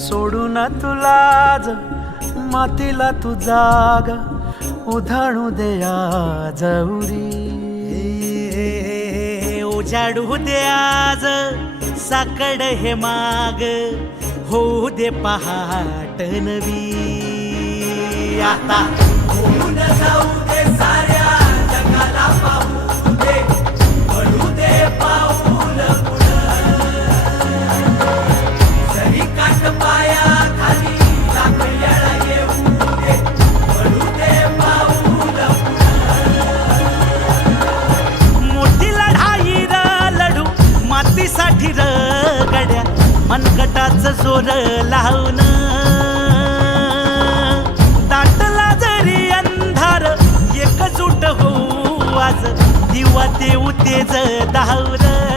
सोडून तुलाज मातीला तू जाग उधाणू दे आज उरी. उजाडू दे आज साकड हे माग होऊ दे पहाट नवी. आता होऊन जाऊ दे साऱ्या जगाला पाहू दे पडू दे पाऊल जरी काट पाया खाली लाख येळा येऊ दे पडू दे पाऊल. मोठी लढाई र लढू मातीसाठी र गड्या मनगटाच जोर लावून. दाटला जरी अंधार एकजूट होऊ आज दिवा देऊ तेज धावलं.